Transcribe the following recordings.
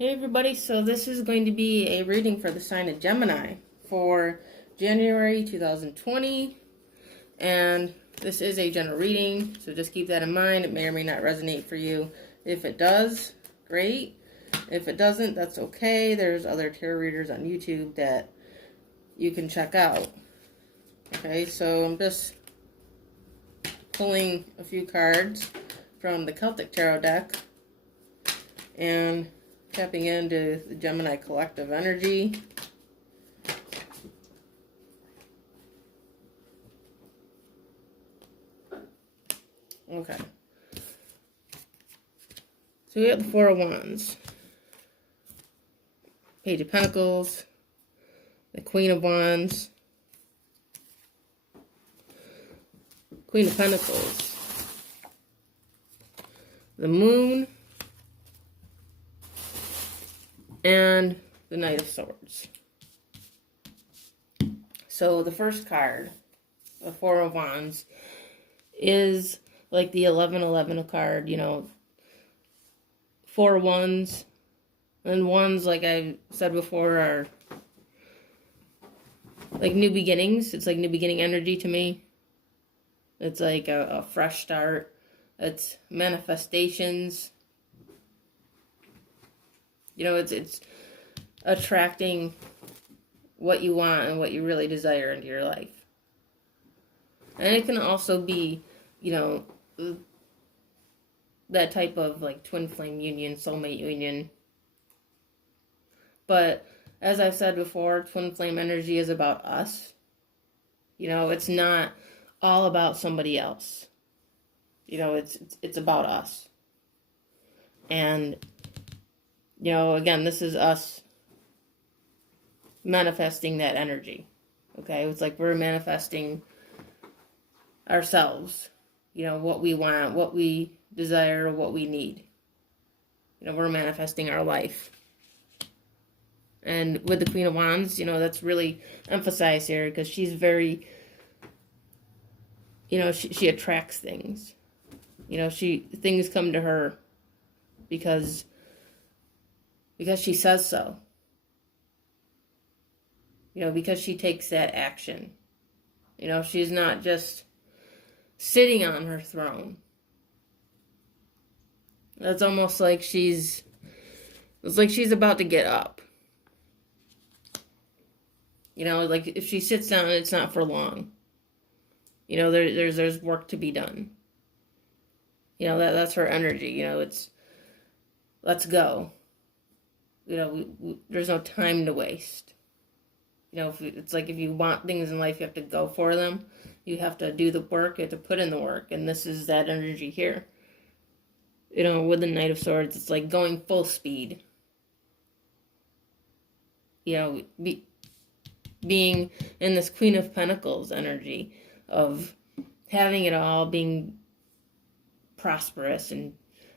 Hey everybody, so this is going to be a reading for the sign of Gemini for January 2020, and this is a general reading, so just keep that in mind. It may or may not resonate for you. If it does, great. If it doesn't, that's okay. There's other tarot readers on YouTube that you can check out. Okay, so I'm just pulling a few cards from the Celtic Tarot deck and tapping into the Gemini collective energy. Okay. So we have the Four of Wands, Page of Pentacles, the Queen of Wands, Queen of Pentacles, the Moon, and the Knight of Swords. So the first card, the Four of Wands, is like the 11-11 card, you know, 4 wands, and wands, like I said before, are like new beginnings. It's like new beginning energy to me. It's like a fresh start. It's manifestations. You know, it's attracting what you want and what you really desire into your life. And it can also be, you know, that type of like twin flame union, soulmate union. But as I've said before, twin flame energy is about us. You know, it's not all about somebody else. You know, it's about us. And, you know, again, this is us manifesting that energy. Okay, it's like we're manifesting ourselves. You know, what we want, what we desire, what we need. You know, we're manifesting our life. And with the Queen of Wands, you know, that's really emphasized here because she's very, you know, she attracts things. You know, things come to her because she says so. You know, because she takes that action. You know, she's not just sitting on her throne. That's almost like it's like she's about to get up. You know, like if she sits down, it's not for long. You know, there's work to be done. You know, that's her energy. You know, it's let's go. You know, there's no time to waste. You know, it's like if you want things in life, you have to go for them. You have to do the work. You have to put in the work. And this is that energy here. You know, with the Knight of Swords, it's like going full speed. You know, being in this Queen of Pentacles energy of having it all, being prosperous and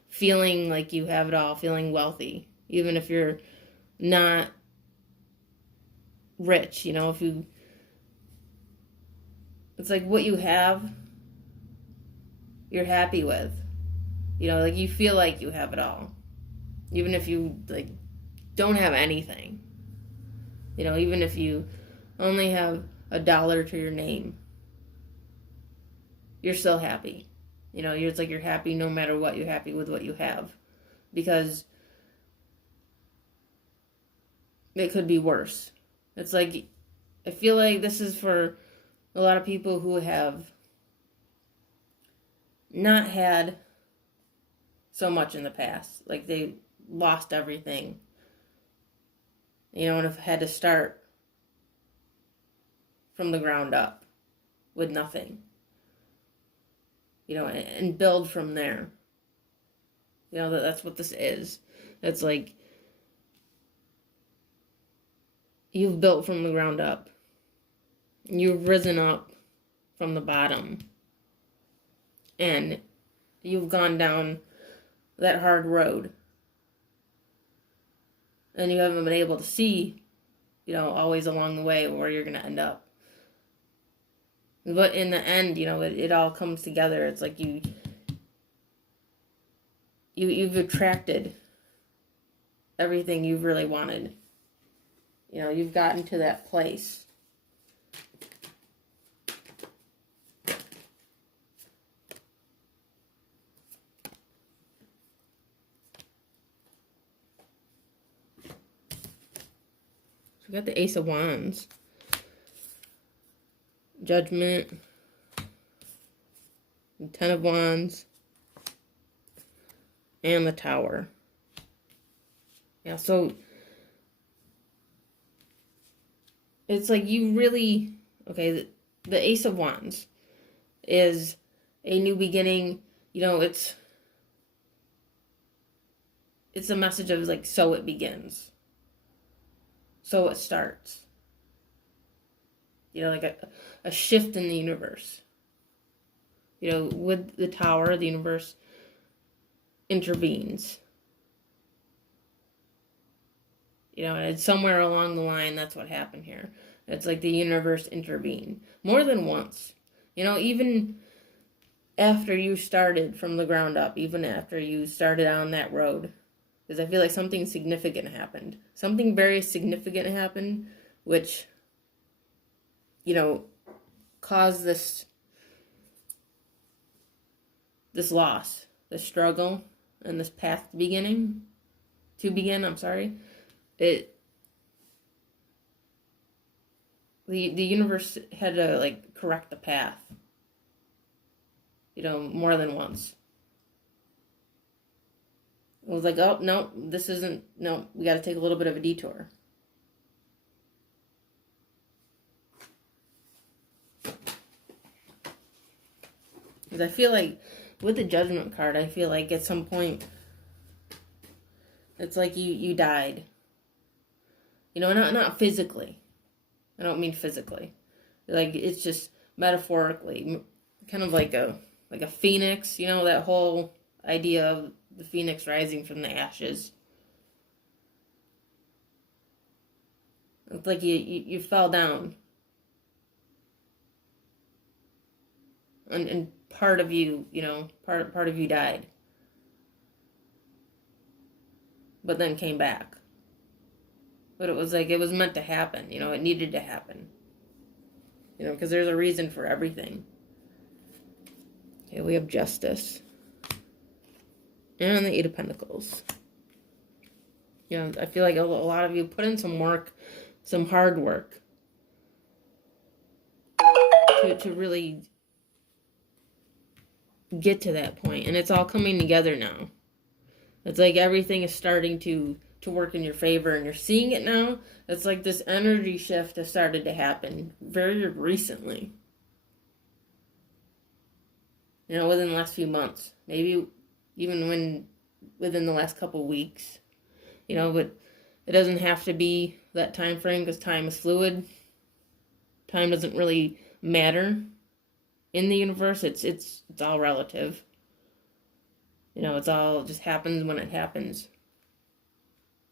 feeling like you have it all, feeling wealthy. Even if you're not rich, you know, it's like what you have, you're happy with. You know, like you feel like you have it all. Even if you like don't have anything. You know, even if you only have $1 to your name, you're still happy. You know, it's like you're happy no matter what. You're happy with what you have. Because it could be worse. It's like, I feel like this is for a lot of people who have not had so much in the past. Like they lost everything. You know, and have had to start from the ground up with nothing. You know, and build from there. You know, that's what this is. It's like you've built from the ground up. You've risen up from the bottom. And you've gone down that hard road. And you haven't been able to see, you know, always along the way where you're going to end up. But in the end, you know, it all comes together. It's like you've attracted everything you've really wanted. You know, you've gotten to that place. So we got the Ace of Wands. Judgment. Ten of Wands. And the Tower. Yeah, so it's like you really, okay, the Ace of Wands is a new beginning. You know, it's a message of like, so it begins. So it starts. You know, like a shift in the universe. You know, with the Tower, the universe intervenes. You know, and it's somewhere along the line, that's what happened here. It's like the universe intervened. More than once. You know, even after you started from the ground up, even after you started on that road. Because I feel like something significant happened. Something very significant happened, which, you know, caused this loss, this struggle, and this path to begin. The universe had to like correct the path. You know, more than once. It was like, oh no, this isn't. No, we got to take a little bit of a detour. Because I feel like with the Judgment card, I feel like at some point, it's like you died. You know, not physically. I don't mean physically. Like, it's just metaphorically, kind of like a phoenix. You know, that whole idea of the phoenix rising from the ashes. It's like you fell down. And part of you, you know, part of you died. But then came back. But it was like, it was meant to happen. You know, it needed to happen. You know, because there's a reason for everything. Okay, we have Justice. And the Eight of Pentacles. You know, I feel like a lot of you put in some work, some hard work. To really get to that point. And it's all coming together now. It's like everything is starting to work in your favor, and you're seeing it now. It's like this energy shift has started to happen very recently. You know, within the last few months. Maybe even within the last couple weeks. You know, but it doesn't have to be that time frame, because time is fluid. Time doesn't really matter in the universe. It's all relative. You know, it's all just happens when it happens.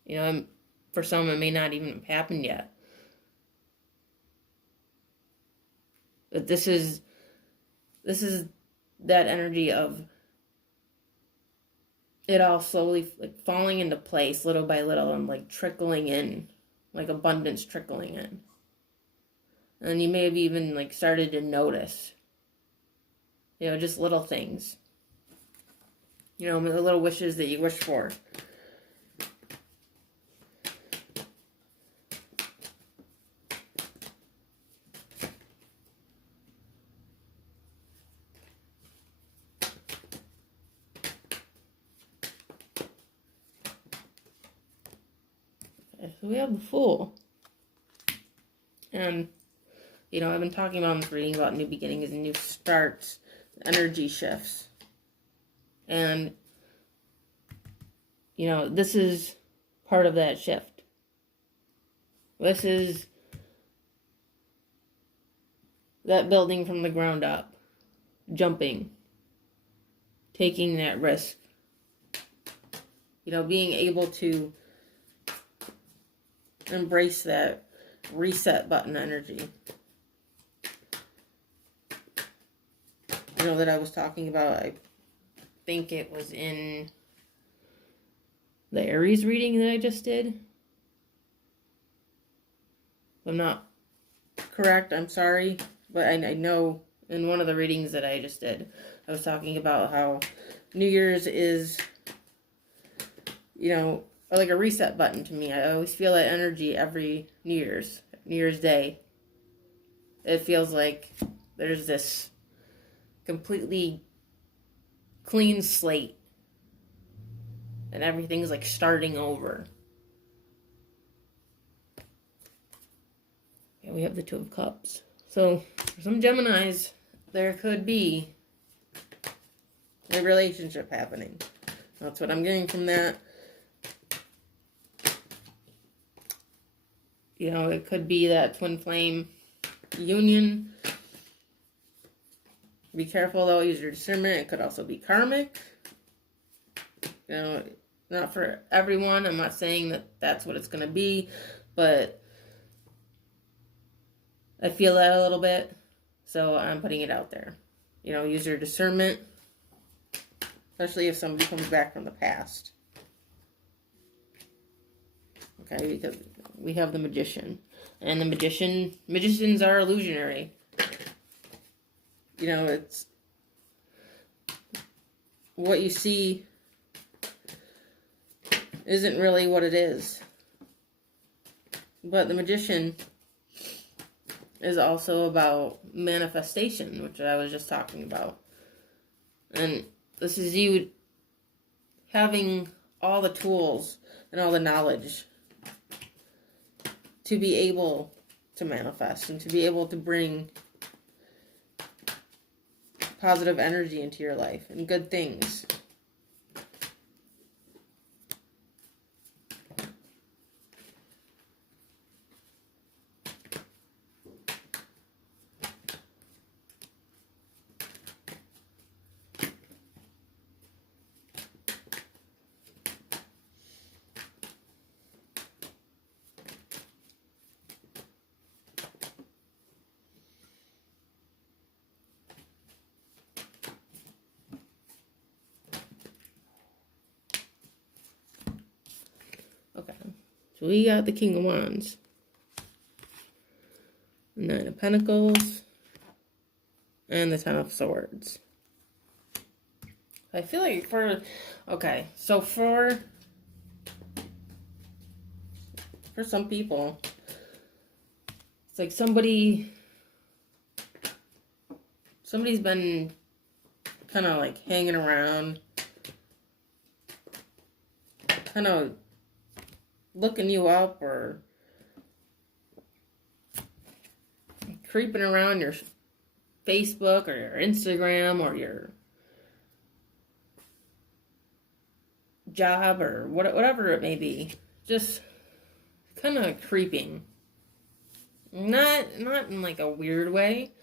You know, for some it may not even have happened yet. But this is that energy of it all slowly like falling into place little by little, and like trickling in, like abundance trickling in. And you may have even like started to notice, you know, just little things. You know, the little wishes that you wish for. Okay, so we have the Fool. And, you know, I've been talking about in this reading about new beginnings and new starts, energy shifts. And, you know, this is part of that shift. This is that building from the ground up, jumping, taking that risk. You know, being able to embrace that reset button energy. You know, that I was talking about. I think it was in the Aries reading that I just did. If I'm not correct, I'm sorry, but I know in one of the readings that I just did, I was talking about how New Year's is, like a reset button to me. I always feel that energy every New Year's Day. It feels like there's this completely clean slate and everything's like starting over. Yeah, we have the Two of Cups. So for some Geminis, there could be a relationship happening. That's what I'm getting from that. It could be that twin flame union. Be careful though, use your discernment. It could also be karmic. Not for everyone. I'm not saying that that's what it's going to be, but I feel that a little bit, so I'm putting it out there. Use your discernment, especially if somebody comes back from the past. Okay, because we have the Magician, and magicians are illusionary. It's what you see isn't really what it is. But the Magician is also about manifestation, which I was just talking about. And this is you having all the tools and all the knowledge to be able to manifest and to be able to bring positive energy into your life and good things. Okay, so we got the King of Wands, Nine of Pentacles, and the Ten of Swords. I feel like for some people, it's like somebody's been kind of like hanging around, kind of looking you up or creeping around your Facebook or your Instagram or your job or whatever it may be. Just kind of creeping. Not in like a weird way.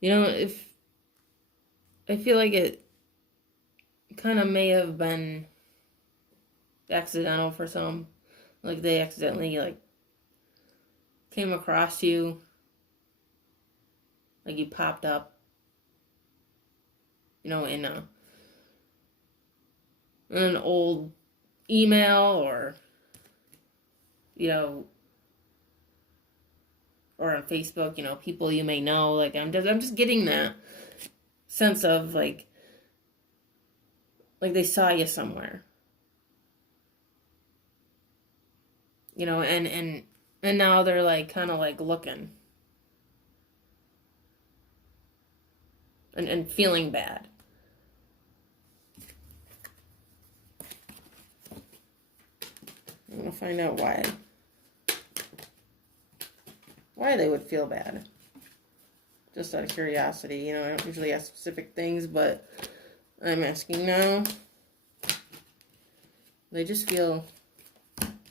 If I feel like it kind of may have been accidental for some. Like they accidentally came across you. Like you popped up. In an old email or or on Facebook, people you may know. Like I'm just getting that sense of like they saw you somewhere. And now they're kind of looking and feeling bad. I'm gonna find out why they would feel bad. Just out of curiosity, I don't usually ask specific things, but I'm asking now. They just feel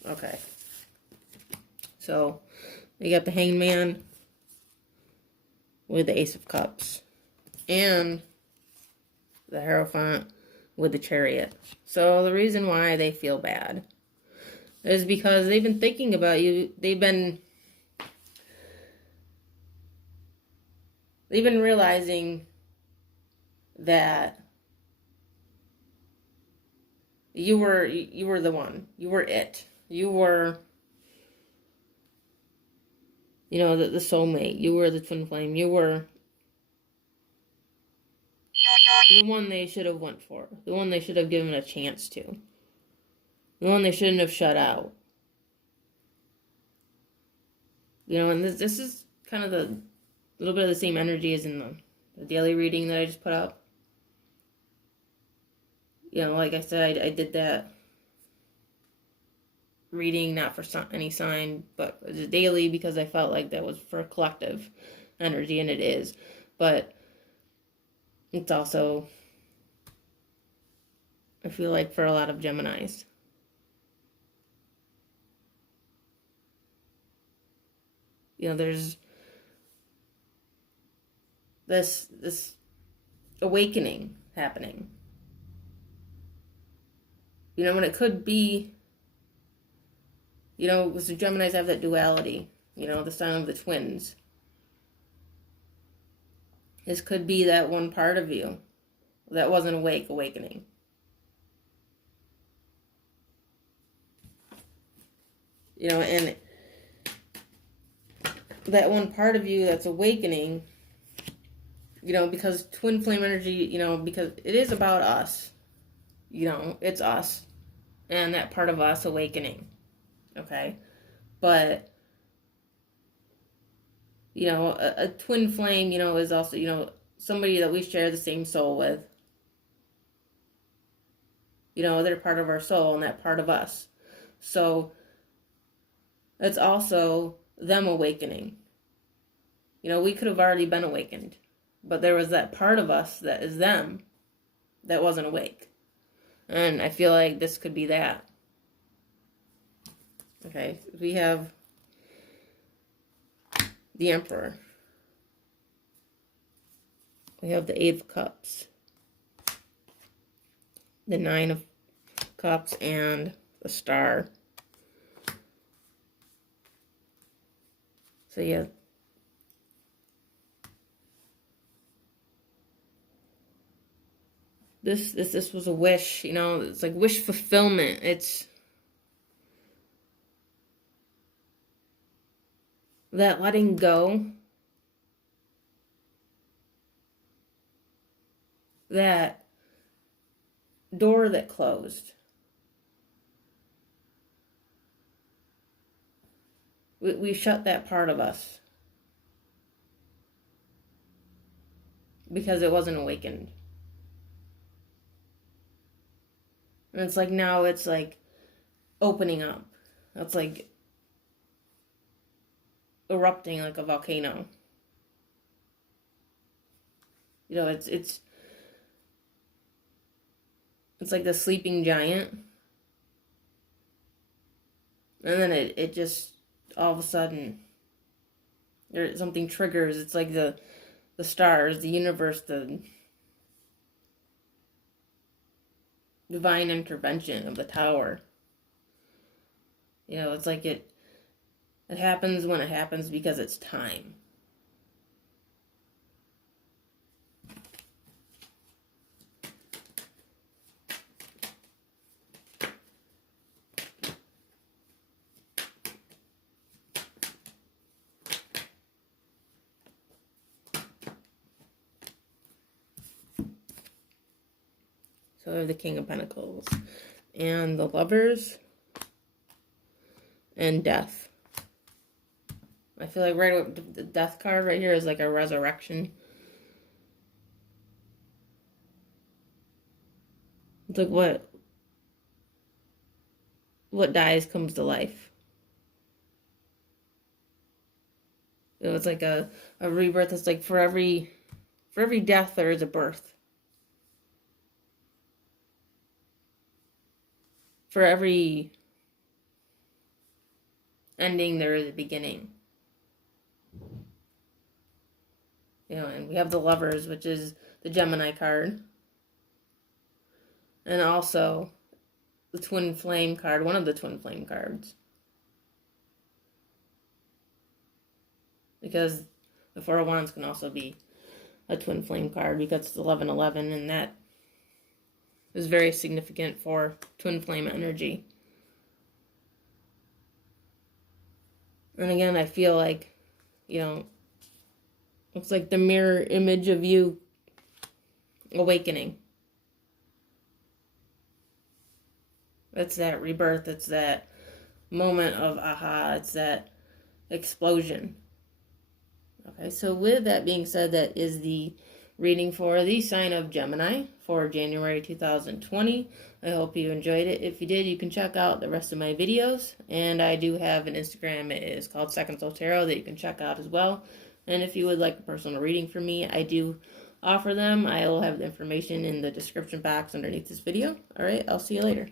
okay. So we got the Hangman with the Ace of Cups and the Hierophant with the Chariot. So the reason why they feel bad is because they've been thinking about you. They've been realizing that You were the one. You were it. You were, the soulmate. You were the twin flame. You were the one they should have went for. The one they should have given a chance to. The one they shouldn't have shut out. And this is kind of the little bit of the same energy as in the daily reading that I just put up. Like I said, I did that reading not for any sign, but daily, because I felt like that was for collective energy, and it is. But it's also, I feel like, for a lot of Geminis. There's this awakening happening. And it could be, because the Geminis have that duality, the sign of the twins. This could be that one part of you that wasn't awakening. And that one part of you that's awakening, because twin flame energy, because it is about us. It's us. And that part of us awakening. Okay? But, a twin flame, is also, somebody that we share the same soul with. They're part of our soul and that part of us. So, it's also them awakening. We could have already been awakened. But there was that part of us that is them that wasn't awake. And I feel like this could be that. Okay, we have the Emperor. We have the 8 of Cups. The 9 of Cups and the Star. So yeah. This was a wish, it's like wish fulfillment. It's that letting go, that door that closed. We shut that part of us because it wasn't awakened. And it's like now it's like opening up. It's like erupting like a volcano. It's like the sleeping giant. And then it just all of a sudden something triggers. It's like the stars, the universe, the divine intervention of the tower. It's like it happens when it happens because it's time. So the King of Pentacles and the Lovers and Death. I feel like the Death card right here is like a resurrection. It's like what dies comes to life. It's like a rebirth. It's like for every death there is a birth. For every ending, there is a beginning. And we have the Lovers, which is the Gemini card. And also the Twin Flame card, one of the Twin Flame cards. Because the Four of Wands can also be a Twin Flame card because it's 11-11, and that is very significant for twin flame energy. And again, I feel like, you know, looks like the mirror image of you awakening. It's that rebirth. It's that moment of aha. It's that explosion. Okay, so with that being said, that is the reading for the sign of Gemini for January 2020. I hope you enjoyed it. If you did, you can check out the rest of my videos. And I do have an Instagram. It is called Second Soul Tarot that you can check out as well. And if you would like a personal reading from me, I do offer them. I will have the information in the description box underneath this video. All right, I'll see you later.